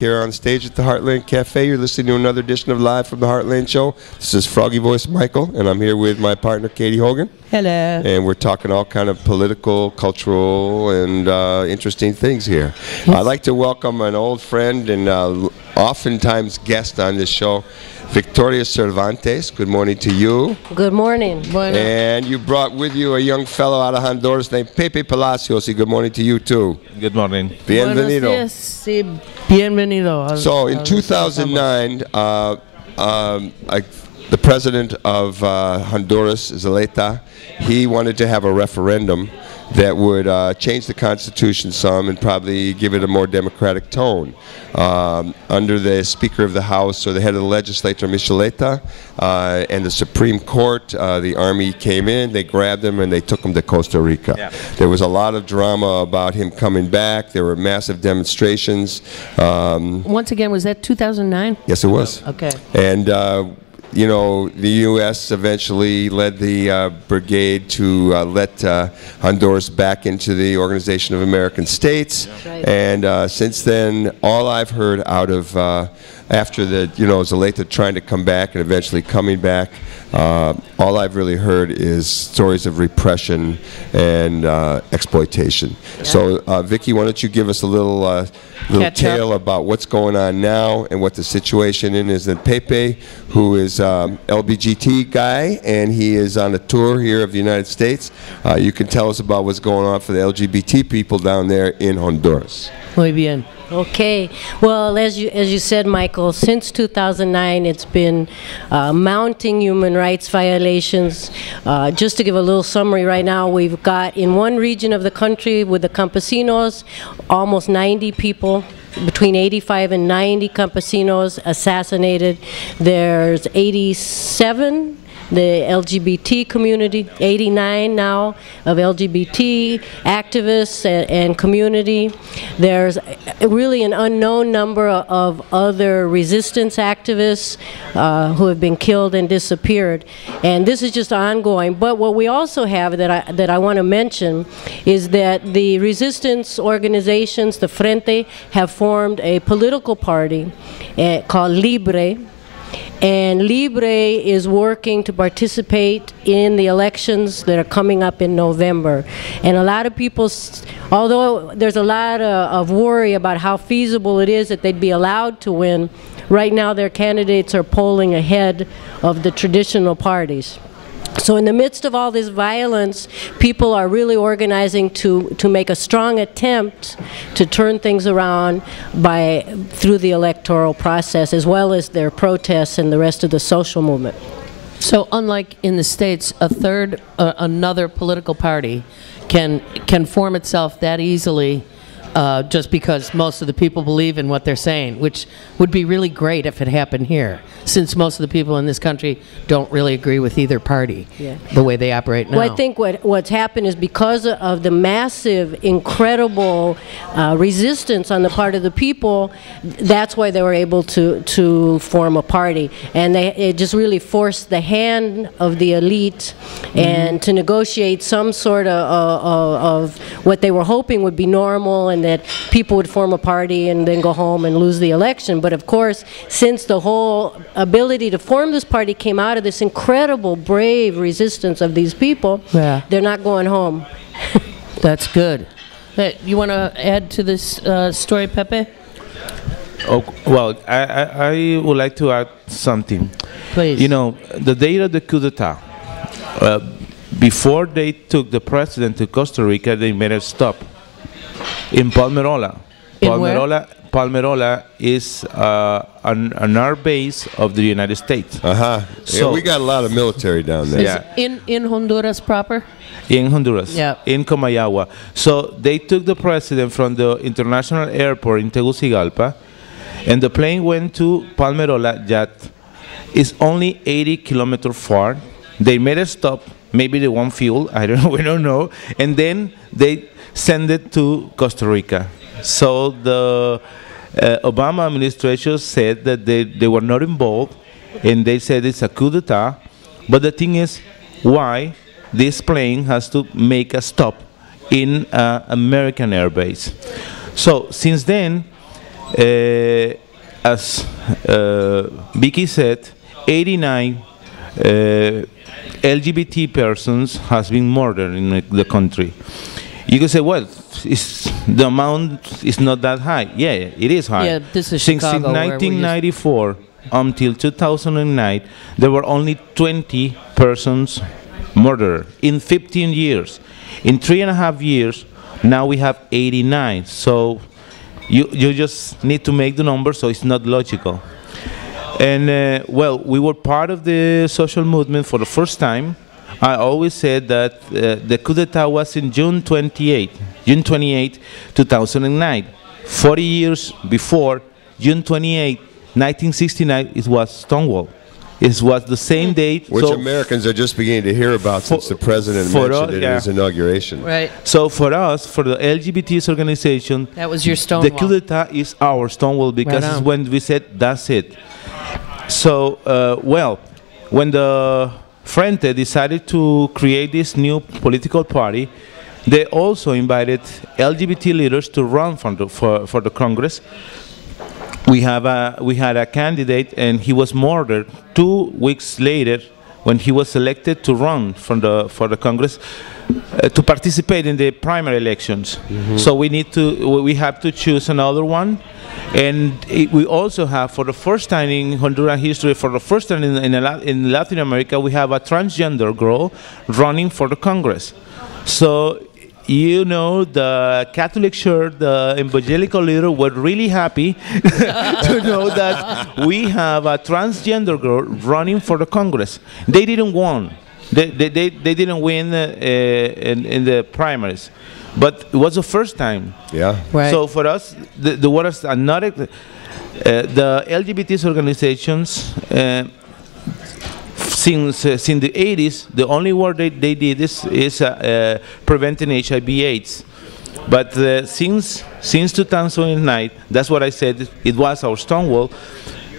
Here on stage at the Heartland Cafe. You're listening to another edition of Live from the Heartland Show. This is Froggy Voice Michael, and I'm here with my partner Katie Hogan. Hello. And we're talking all kind of political, cultural, and interesting things here. I'd like to welcome an old friend and oftentimes guest on this show, Victoria Cervantes. Good morning to you. Good morning. Bueno. And you brought with you a young fellow out of Honduras named Pepe Palacios. Good morning to you too. Good morning. Bienvenido. Buenos días. Sí, bienvenido. So in 2009, the president of Honduras, Zeleta, he wanted to have a referendum that would change the Constitution some and probably give it a more democratic tone. Under the Speaker of the House or the head of the legislature, Micheleta, and the Supreme Court, the Army came in, they grabbed him, and they took him to Costa Rica. Yeah. There was a lot of drama about him coming back. There were massive demonstrations. Once again, was that 2009? Yes, it was. Okay. And you know, the U.S. eventually led the brigade to let Honduras back into the Organization of American States. Right. And since then, all I've heard out of, after the, Zeleta trying to come back and eventually coming back, all I've really heard is stories of repression and exploitation. Yeah. So, Vicki, why don't you give us a little tale about what's going on now and what the situation is. And Pepe, who is LGBT guy, and he is on a tour here of the United States. You can tell us about what's going on for the LGBT people down there in Honduras. Muy bien. Okay. Well, as you said, Michael, since 2009, it's been mounting human rights violations. Just to give a little summary right now, we've got in one region of the country with the campesinos, almost 90 people, between 85 and 90 campesinos assassinated. There's 87 the LGBT community, 89 now of LGBT activists and community. There's really an unknown number of other resistance activists who have been killed and disappeared. And this is just ongoing. But what we also have that I want to mention is that the resistance organizations, the Frente, have formed a political party called Libre. And Libre is working to participate in the elections that are coming up in November. And a lot of people, although there's a lot of worry about how feasible it is that they'd be allowed to win, right now their candidates are polling ahead of the traditional parties. So in the midst of all this violence, people are really organizing to make a strong attempt to turn things around through the electoral process, as well as their protests and the rest of the social movement. So unlike in the States, another political party can form itself that easily just because most of the people believe in what they're saying, which would be really great if it happened here, since most of the people in this country don't really agree with either party, the way they operate now. Well, I think what's happened is because of the massive, incredible resistance on the part of the people, that's why they were able to form a party. And it just really forced the hand of the elite and to negotiate some sort of what they were hoping would be normal, and that people would form a party and then go home and lose the election. But of course, since the whole ability to form this party came out of this incredible, brave resistance of these people, they're not going home. That's good. You want to add to this story, Pepe? Oh, well, I would like to add something. Please. You know, the day of the coup d'etat, before they took the president to Costa Rica, they made a stop in Palmerola. Palmerola is an air base of the United States. So we got a lot of military down there. Yeah. In Honduras proper? In Honduras, yeah. In Comayagua. So they took the president from the international airport in Tegucigalpa, and the plane went to Palmerola. That is only 80 kilometers far. They made a stop. Maybe they want fuel. I don't know. We don't know. And then they send it to Costa Rica. So the Obama administration said that they were not involved, and they said it's a coup d'etat. But the thing is, why this plane has to make a stop in American airbase? So since then, As Vicky said, 89 LGBT persons has been murdered in the country. You can say, well, the amount is not that high. Yeah, it is high. Yeah, this is Since Chicago, 1994 until 2009, there were only 20 persons murdered in 15 years. In 3.5 years, now we have 89. So you just need to make the number, so it's not logical. And well, we were part of the social movement for the first time. I always said that the coup d'etat was in June 28, 2009. 40 years before, June 28, 1969, it was Stonewall. It was the same date. Which so Americans are just beginning to hear about since the president mentioned it in his inauguration. Right. So for us, for the LGBT organization, That was your Stonewall. the coup d'etat is our Stonewall because it's when we said, that's it. So, well, when the Frente decided to create this new political party, they also invited LGBT leaders to run for the Congress. We had a candidate, and he was murdered 2 weeks later when he was elected to run for the Congress to participate in the primary elections. So we have to choose another one. And we also have, for the first time in Honduran history, for the first time in Latin America, we have a transgender girl running for the Congress. So, you know, the Catholic Church, the evangelical leader were really happy to know that we have a transgender girl running for the Congress. They didn't win. They didn't win in the primaries. But it was the first time. Yeah. Right. So for us, the was another. The LGBT organizations since the 80s, the only work they did is preventing HIV/AIDS. But since 2009, that's what I said. It was our Stonewall,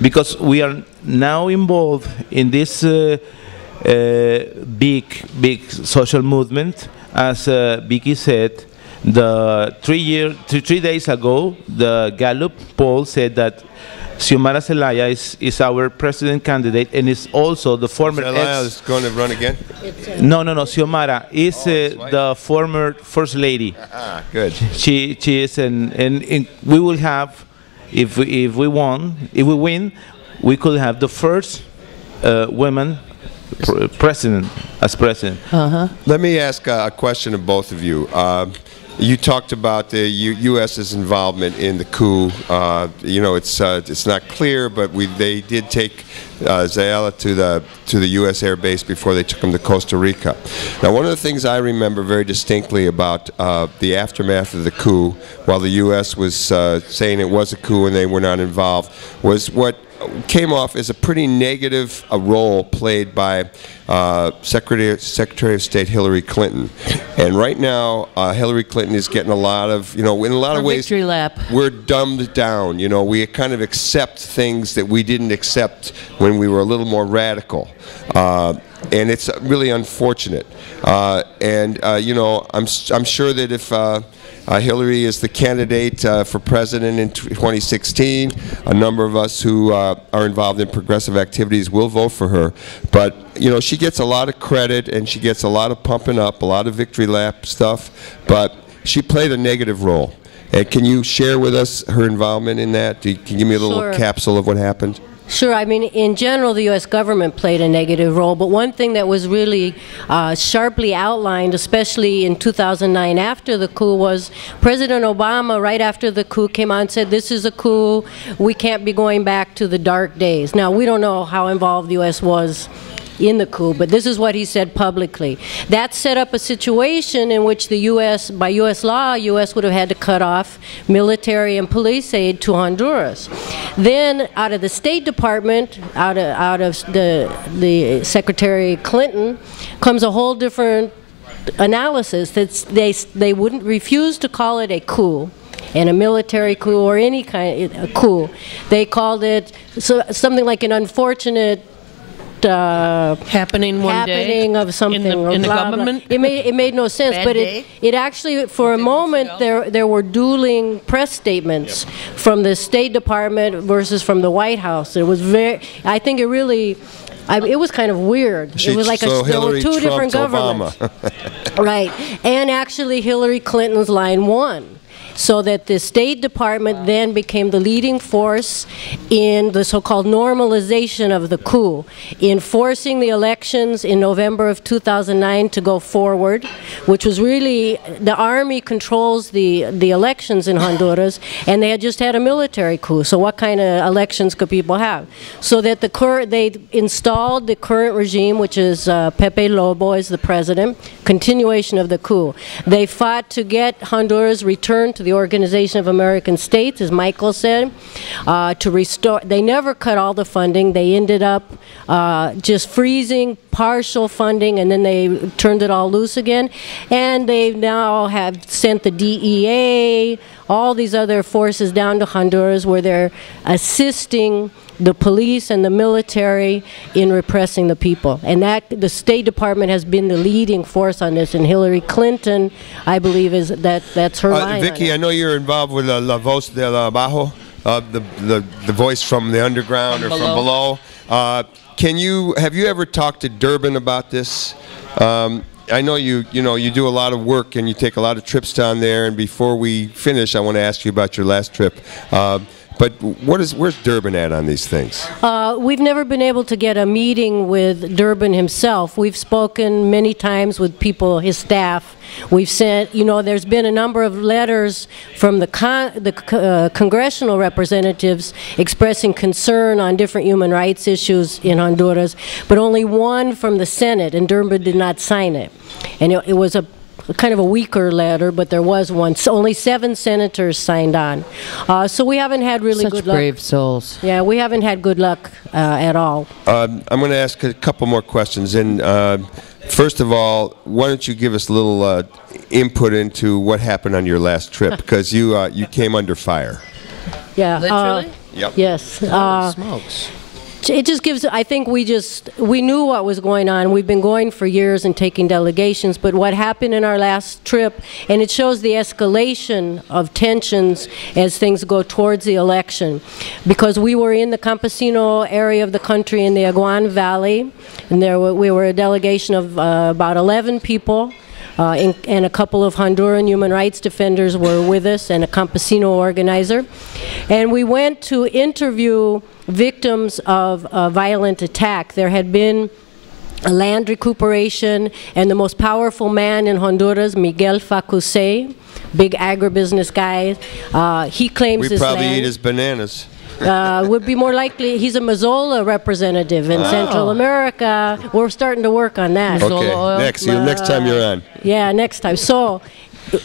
because we are now involved in this big social movement. As Vicky said, the 3 days ago, the Gallup poll said that Xiomara Zelaya is our president candidate, and is also the former Zelaya is going to run again? No, Xiomara is the former first lady. Good. She is, and we will have, if we win, we could have the first woman president as president. Let me ask a question of both of you. You talked about the U.S.'s involvement in the coup. You know, it's not clear, but they did take Zayala to the U.S. Air Base before they took him to Costa Rica. Now, one of the things I remember very distinctly about the aftermath of the coup, while the U.S. was saying it was a coup and they were not involved, was what came off as a pretty negative role played by Secretary of State Hillary Clinton. And right now, Hillary Clinton is getting a lot of, you know, in a lot of ways, victory lap. We're dumbed down. You know, we kind of accept things that we didn't accept when we were a little more radical. And it's really unfortunate. You know, I'm sure that if Hillary is the candidate for president in 2016, a number of us who are involved in progressive activities will vote for her. But, you know, she gets a lot of credit, and she gets a lot of pumping up, a lot of victory lap stuff, but she played a negative role. And can you share with us her involvement in that? Can you give me a little capsule of what happened? Sure. I mean, in general, the U.S. government played a negative role, but one thing that was really sharply outlined, especially in 2009 after the coup, was President Obama, right after the coup, came out and said, this is a coup, we can't be going back to the dark days. Now, we don't know how involved the U.S. was in the coup, but this is what he said publicly. That set up a situation in which the U.S., by U.S. law, U.S. would have had to cut off military and police aid to Honduras. Then, out of the State Department, out of the Secretary Clinton, comes a whole different analysis that they wouldn't refuse to call it a coup, and a military coup or any kind of coup. They called it something like an unfortunate happening one day of something in the blah, government. Blah. It made no sense, Bad but day? it actually for a moment there were dueling press statements from the State Department versus from the White House. It was I think it really. It was kind of weird. It was like there were two different governments. Right. And actually Hillary Clinton's line won. So that the State Department then became the leading force in the so-called normalization of the coup, in forcing the elections in November of 2009 to go forward, which was really, the army controls the elections in Honduras, and they had just had a military coup, so what kind of elections could people have? So that they installed the current regime, which is Pepe Lobo as the president, continuation of the coup. They fought to get Honduras returned to the Organization of American States, as Michael said, to restore. They never cut all the funding. They ended up just freezing partial funding, and then they turned it all loose again. And they now have sent the DEA, all these other forces down to Honduras, where they're assisting the police and the military in repressing the people. And that the State Department has been the leading force on this, and Hillary Clinton, I believe, that's her line. Vicky, I know you're involved with La Voz de Abajo, the voice from the underground or from below. Have you ever talked to Durban about this? I know you do a lot of work and you take a lot of trips down there, and before we finish I want to ask you about your last trip. But where's Durban at on these things? We've never been able to get a meeting with Durban himself. We've spoken many times with people, his staff. We've sent, there's been a number of letters from the congressional representatives expressing concern on different human rights issues in Honduras, but only one from the Senate, and Durban did not sign it. And it was a kind of a weaker letter, but there was one. So only 7 senators signed on. So we haven't had really good luck. Such brave souls. Yeah, we haven't had good luck at all. I'm going to ask a couple more questions. And first of all, why don't you give us a little input into what happened on your last trip? Because you came under fire. Yeah. Literally? Yep. Yes. Holy smokes. It just gives, I think we knew what was going on. We've been going for years and taking delegations, but what happened in our last trip, and it shows the escalation of tensions as things go towards the election. Because we were in the campesino area of the country in the Iguana Valley, and we were a delegation of about 11 people. And a couple of Honduran human rights defenders were with us, and a campesino organizer. And we went to interview victims of a violent attack. There had been a land recuperation, and the most powerful man in Honduras, Miguel Facuse, big agribusiness guy, he claims his land. We probably eat his bananas. Would be more likely, he's a Mazola representative in Central America. We're starting to work on that. Okay, next time you're on. Yeah, next time. So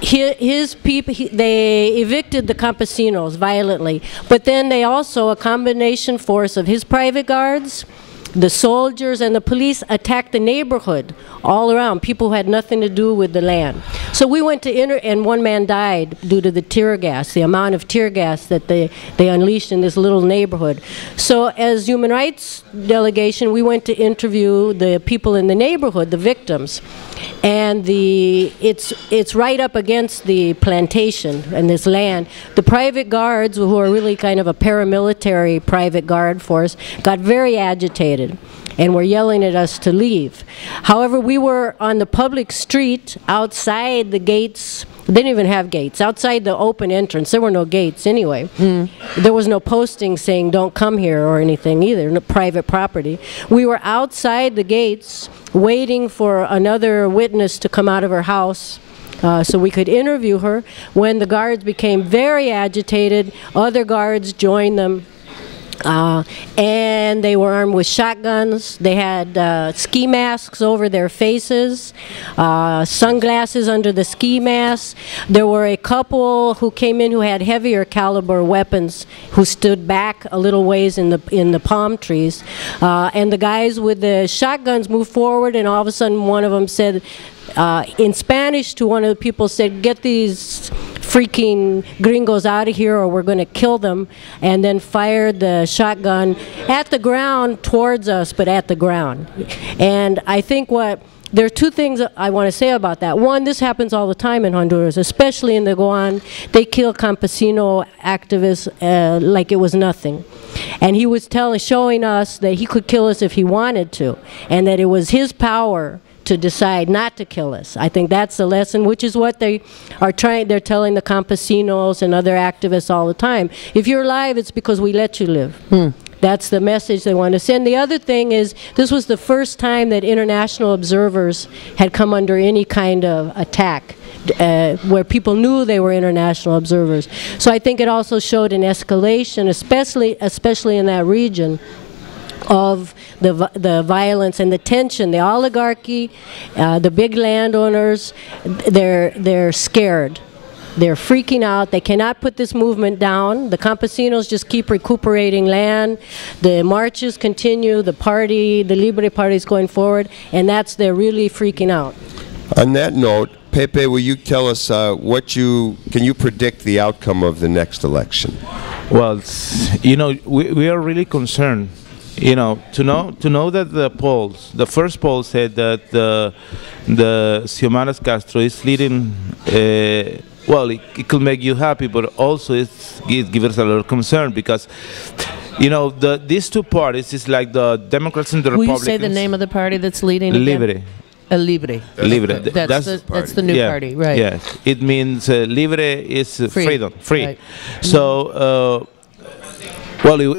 his people, they evicted the campesinos violently, but then they also, a combination force of his private guards, the soldiers and the police attacked the neighborhood all around, people who had nothing to do with the land. So we went to and one man died due to the tear gas, the amount of tear gas that they unleashed in this little neighborhood. So as human rights delegation, we went to interview the people in the neighborhood, the victims. And it's right up against the plantation and this land. The private guards, who are really kind of a paramilitary private guard force, got very agitated and were yelling at us to leave. However, we were on the public street outside the gates. They didn't even have gates. Outside the open entrance, there were no gates anyway. There was no posting saying don't come here or anything either, no private property. We were outside the gates waiting for another witness to come out of her house so we could interview her. When the guards became very agitated, other guards joined them. And they were armed with shotguns. They had ski masks over their faces, sunglasses under the ski masks. There were a couple who came in who had heavier caliber weapons, who stood back a little ways in the palm trees. And the guys with the shotguns moved forward, and all of a sudden one of them said, in Spanish to one of the people, said, "Get these freaking gringos out of here or we're going to kill them, and then fired the shotgun at the ground towards us, but at the ground. And I think there are two things I want to say about that. One, this happens all the time in Honduras, especially in the Guan. They kill campesino activists like it was nothing. And he was showing us that he could kill us if he wanted to, and that it was his power to decide not to kill us. I think that's the lesson, which is what they're telling the campesinos and other activists all the time. If you're alive, it's because we let you live. That's the message they want to send. The other thing is, this was the first time that international observers had come under any kind of attack, where people knew they were international observers. So I think it also showed an escalation, especially in that region, of the violence and the tension. The oligarchy, the big landowners, they're scared. They're freaking out. They cannot put this movement down. The campesinos just keep recuperating land. The marches continue. The Libre Party is going forward, and they're really freaking out. On that note, Pepe, will you tell us can you predict the outcome of the next election? Well, you know, we are really concerned. You know, to know that the first poll said that the Xiomara Castro is leading. Well, it could make you happy, but also it gives us a lot of concern because, you know, these two parties is like the Democrats and the Republicans. Will you say the name of the party that's leading? Libre. Libre. Libre. That's the new party, right? Yes, it means libre is freedom, free. Right. So, well.